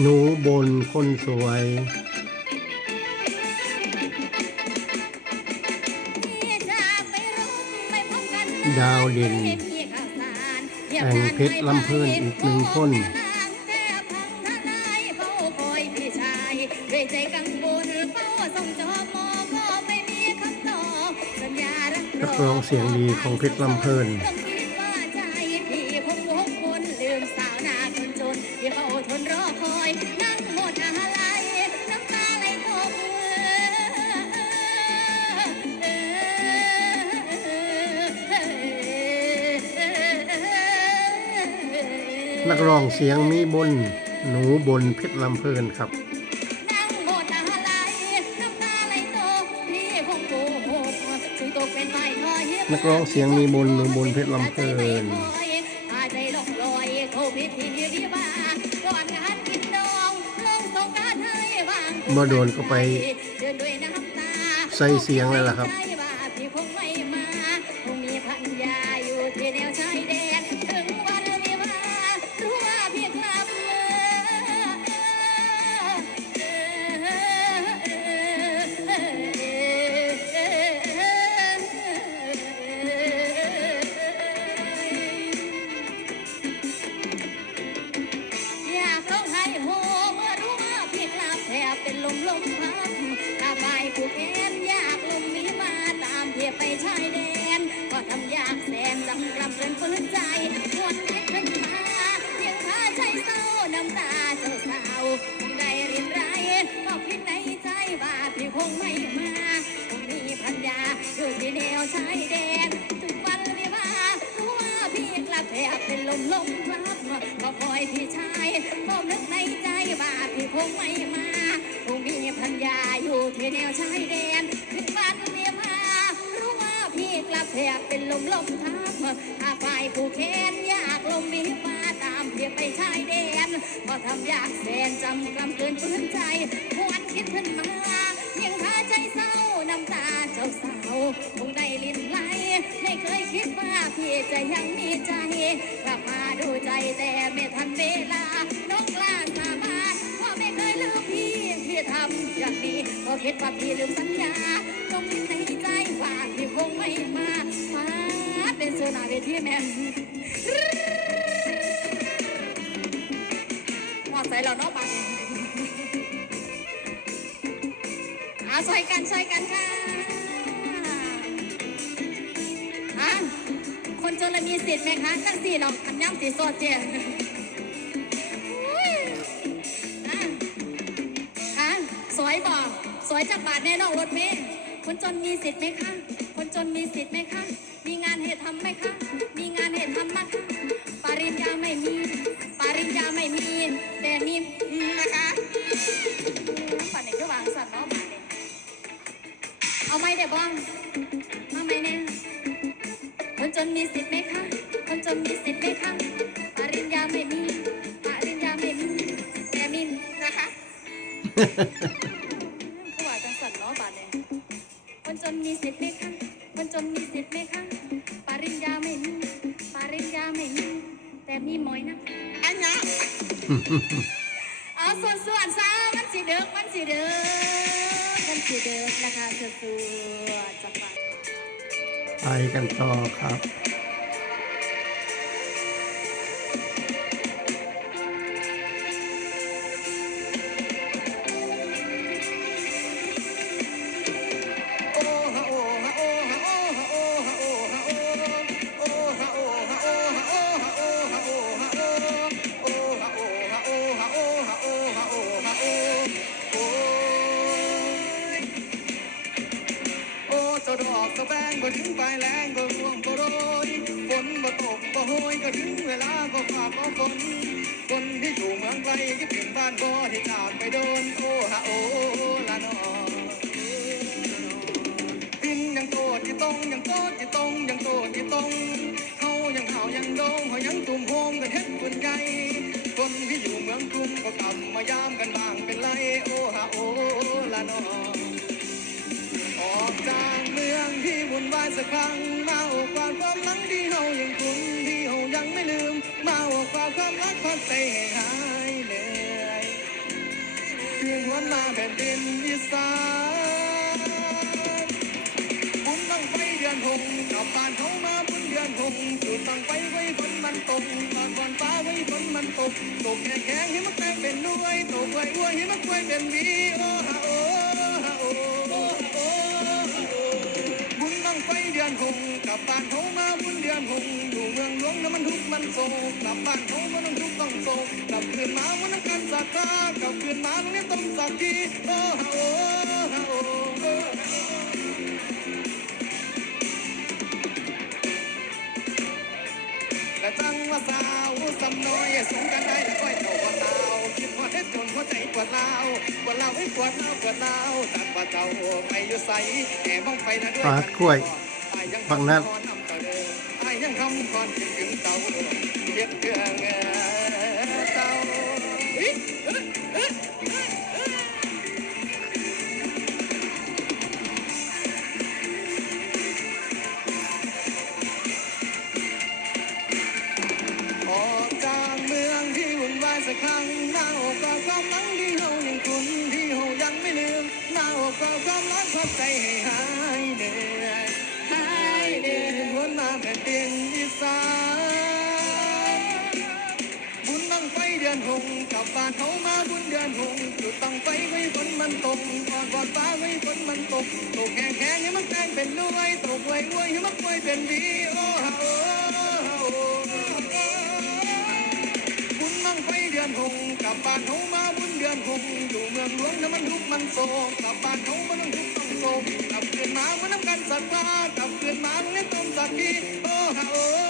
หนูบนคนสวย ดาวเด่นแห่งเพชรลำเพลินอีกหนึ่งคนรักนักร้องเสียงดีของเพชรลำเพลิน นักร้องเสียงมีบน หนูบนเพชรลำเพลินครับนักร้องเสียงมีบนหนูบนเพชรลำเพลินมาโดนก็ไปใส่เสียงเลยล่ะครับำกลับเกินฝืนใจหวนคิดขึ้นมายังพาใจเศร้าน้ำตาเจ้าสาวคงได้รียนไรบอก็คิดในใจว่าพี่คงไม่มาคงมีพันยาอยู่ที่แนวชายแดนทุกวันวิวารู้ว่าพี่กลับแทบเป็นลมลมพับก็คอยพี่ชายก็นึกในใจว่าพี่คงไม่มาคงมีพันยาอยู่ที่แนวชายแดนถึงวันวิ แทบเป็นลมลมทับถ้าฝ่ายผู้แค้นอยากลมมีมาตามเพียไปชายแดนก็ทำยากแสนจำกำเกินฝืนใจหวนคิดขึ้นมายังพาใจเศร้าน้ำตาเจ้าสาวคงได้ลิ้นไหลไม่เคยคิดว่าพี่จะยังมีใจกลับมาดูใจแต่ไม่ทันเวลานกกล้าสาบานว่าไม่เคยลืมพี่พี่ทำอย่างนี้ก็คิดว่าพี่ลืมสัญญา แม่หมอดใส่เราเนาะบัดนี้เอาช่วยกันช่วยกันค่ะอะคนจนเรามีสิทธิ์ไหมคะตั้งสี่ดอกขันย่ำสีโซเจียอุ้ยอะค่ะสวยบอกสวยจากบาทแน่นอนรถเมย์คนจนมีสิทธิ์ไหมคะ คนจนมีสิทธิ์ไหมคะ มีงานเหตุทำไหมคะ มีงานเหตุทำไหมคะปริญญาไม่มี ปริญญาไม่มี แต่มีนะคะป่านนี้ก็วางสัตว์เนาะบาทเนี่ยเอาไม่ได้บ้างเอาไม่เนี่ยคนจนมีสิทธิ์ไหมคะคนจนมีสิทธิ์ไหมคะปริญญาไม่มี ปริญญาไม่มี แต่มีนะคะผู้ว่าจังสันเนาะบาดเนี่ยคนจนมีสิทธิ์ไหมคะ คนจนมีสิทธิ์ไหมคะปริญญาไม่มีปริญญาไม่มีแต่มีหมอยนะอันเนาะเอาส่วนส่วนๆซะมันสิเดิกมันสิเดิกมันสิเดิกนะคะส่วนส่วนๆจะไปไปกันต่อครับ ถึงปลายแรงบ่ร่วงบ่โรยฝนบ่ตกบ่โหยก็ถึงเวลาบ่ฝากบ่ฝนคนที่อยู่เมืองไกลที่ถึงบ้านบ่ที่จากไปโดนโอ้ฮะโอ้ละนอพินยังโตที่ตรงยังโตที่ตรงยังโตที่ตรงเขายังเห่ายังดงเขายังตุ่มโฮมกันเฮ็ดคนใหญ่คนที่อยู่เมืองกรุงก็กลับมายามกันบ้างเป็นไรโอ้ฮะโอ้ละนออ ที่วุ่นวายสักครั้งมาโอบกอดความหลังที่เฮายังคุ้นที่เฮายังไม่ลืม มาโอบกอดความรักความใจให้หายเหนื่อยคืนวันมาแผ่นดินอีสานบุญบังไฟเดือนหกกลับบ้านเขามาบุญเดือนหกจุดบังไฟไว้ฝนมันตกตอนก่อนฟ้าไว้ฝนมันตกตกแข็งแข็งให้มันแตกเป็นหน่วยตกไว้อ้วยให้มันกล้วยเป็นวีโอ้ฮะ หกกลับบ้านเขามาบุญเดือนหกอยู่เมืองหลวงน้ำมันทุกมันโศกกลับบ้านเขามันต้องทุกต้องโศกกลับคืนมาวันนั้นกันสักตากลับคืนมาตรงนี้ต้องสักทีโอ้ฮะโอ้ฮะโอ้โอ้ฮะโอ้กระจังว่าสาวสำน้อยสูงกันได้แต่ก้อยเท่าว่าสาคิดว่าเฮ็ดจนหัวใจปวดร้าวปวดร้าให้ปวดร้าวปวดร้าวจากว่าเจ้าไปอยู่ใสแห่บ้องไฟนะด้วยปลากล้วย บักนัดไอ้ยังทำก่อนคิดถึงเจ้าเฮ็ดเรื่องเจ้าอิ๊ะเอ๊ะเอ๊ะเอ๊ะออกจากเมืองที่วุ่นวายสักครั้งหน้าอกกอดความหลังที่เฮายังคนที่เฮายังไม่ลืมหน้าอกกอดความรักความใจให้หาย หงกลับบ้านเขามาบุญเดือนหงจุดบังไฟไว้ฝนมันตกก่อนก่อนฟ้าไว้ฝนมันตกตกแห้งแห้งให้มันแกงเป็นน้วยตกไว้ไว้ให้มันกล้วยเป็นดีโอ้ฮะโอ้ฮะโอ้บุญบังไฟเดือนหงกลับบ้านเขามาบุญเดือนหงอยู่เมืองหลวงน้ำมันทุกมันโศกกลับบ้านเขามันต้องทุกต้องโศกกลับเกินมามันน้ำกันสัตว์ตากลับเกินมามันเล่นต้มสักทีโอ้ฮะโอ้